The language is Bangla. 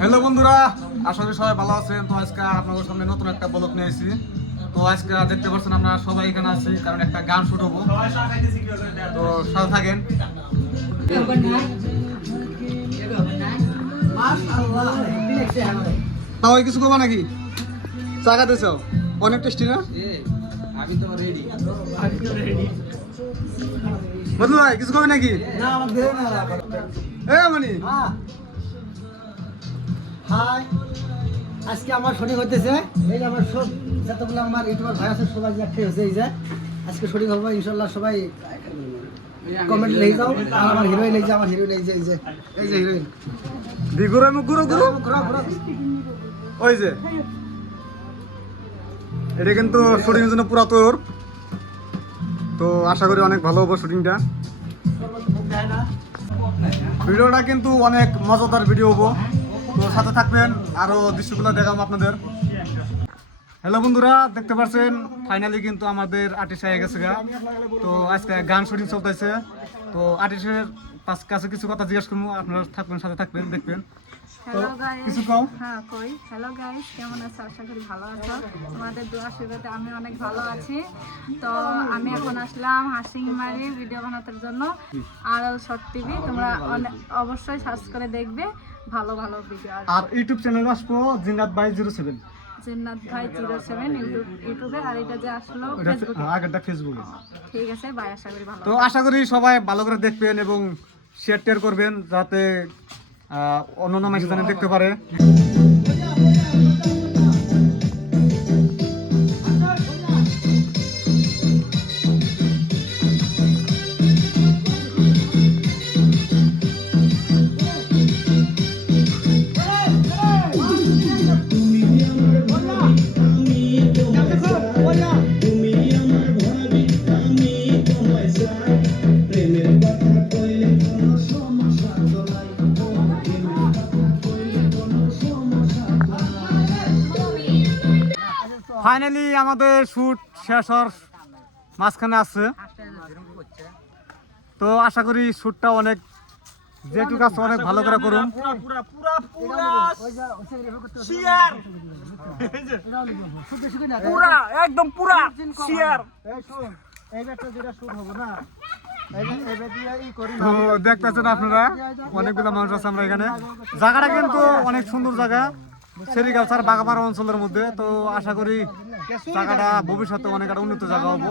হ্যালো বন্ধুরা, আশা করি সবাই ভালো আছেন। তো আজকে আপনাদের সামনে নতুন একটা ব্লগ নিয়ে এসেছি। তো আজকে দেখতে পাচ্ছেন আপনারা সবাই এখানে আছি, কারণ একটা গান শুট হবো। তো সাথে থাকেন। তাও কিছু করবা নাকি? চা খাতে চাও? অনেক টেস্টি না? বদলু ভাই কিছু করবি নাকি? হাই, আজকে আমার শুটিং হইতেছে। এই যে আমার সব যতগুলো আমার ইউটিউবার ভাই আছে সবাই একটাই হয়েছে। এই যে আজকে শুটিং হবে ইনশাল্লাহ। সবাই কমেন্ট লেগে যাও। আর আমার হিরোইন এই যে আমার হিরোইন এই যে হিরোইন গুরু গুরু গুরু ওই যে এটা কিন্তু শুটিং এর জন্য পুরা তৈর। তো আশা করি অনেক ভালো হবে শুটিংটা। ভিডিওটা কিন্তু অনেক মজাদার ভিডিও হবো। তো সাথে থাকবেন, আরো দৃশ্যগুলো দেখাবো আপনাদের। হ্যালো বন্ধুরা, দেখতে পাচ্ছেন ফাইনালি কিন্তু আমাদের আর্টিস্ট হয়ে গেছে গা। তো আজকে গান শুটিং চলতেছে। তো আর্টিস্টের কাছে কিছু কথা জিজ্ঞেস করবো, আপনারা থাকবেন, সাথে থাকবেন, দেখবেন। হ্যালো গাইস, কিছু কও। হ্যাঁ কই। হ্যালো গাইস, কেমন আছো? আশা করি ভালো আছো। তোমাদের দোয়া আশীর্বাদে আমি অনেক ভালো আছি। তো আমি এখন আসলাম হাসিমারি ভিডিও বানানোর জন্য। আর শর্ট টিভি তোমরা অবশ্যই সার্চ করে দেখবে, ভালো ভালো ভিডিও আসবে। আর ইউটিউব চ্যানেলে আসবো জিন্নাত ভাই 07 জিন্নাত ভাই 07 ইউটিউবে। আর এটা যে আসলো ফেসবুকে, আগেরটা ফেসবুকে। ঠিক আছে ভাই, আশা করি ভালো। তো আশা করি সবাই ভালো করে দেখবেন এবং শেয়ার টেয়ার করবেন, যাতে অন্যান্য মানুষ জানে দেখতে পারে। ফাইনালি আমাদের শুট শেষ হওয়ার মাঝখানে আছে। তো আশা করি শুটটা অনেক যেটুকু আছে অনেক ভালো করে করুন। একদম পুরা শেয়ার। তো দেখতেছেন আপনারা অনেকগুলো মানুষ আছে আমরা এখানে। জায়গাটা কিন্তু অনেক সুন্দর জায়গা, সেরিকালচার বাগামারা অঞ্চলের মধ্যে। তো আশা করি জায়গাটা ভবিষ্যতে অনেক একটা উন্নত জায়গা হবো।